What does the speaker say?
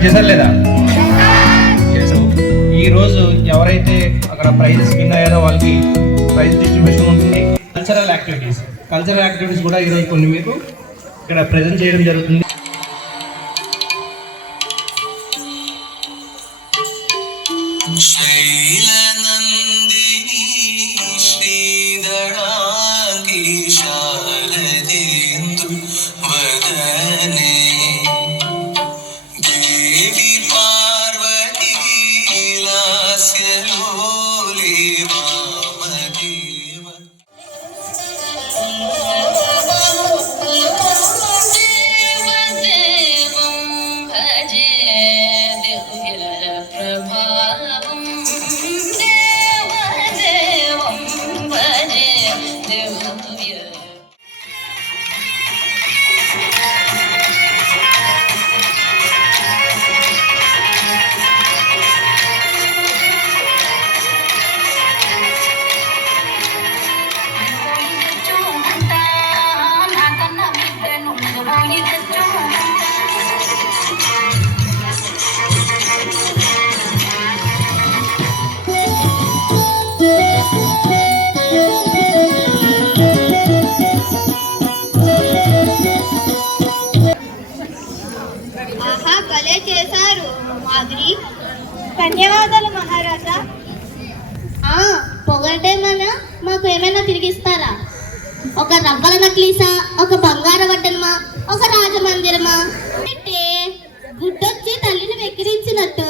Participate చేశారు లేదా? ఈరోజు ఎవరైతే అక్కడ ప్రైజెస్ విన్ అయ్యారో వాళ్ళకి ప్రైజ్ డిస్ట్రిబ్యూషన్ ఉంటుంది. కల్చరల్ యాక్టివిటీస్ కూడా ఈరోజు కొన్ని మీకు ఇక్కడ ప్రజెంట్ చేయడం జరుగుతుంది. ధన్యవాదాలు మహారాజా. పొగటేమన్నా మాకు ఏమైనా తిరిగిస్తారా? ఒక రవ్వల నక్లీసా, ఒక బంగార వడ్డనమా, ఒక రాజమందిరమా? అంటే గుడ్డొచ్చి తల్లిని వెక్కిరించినట్టు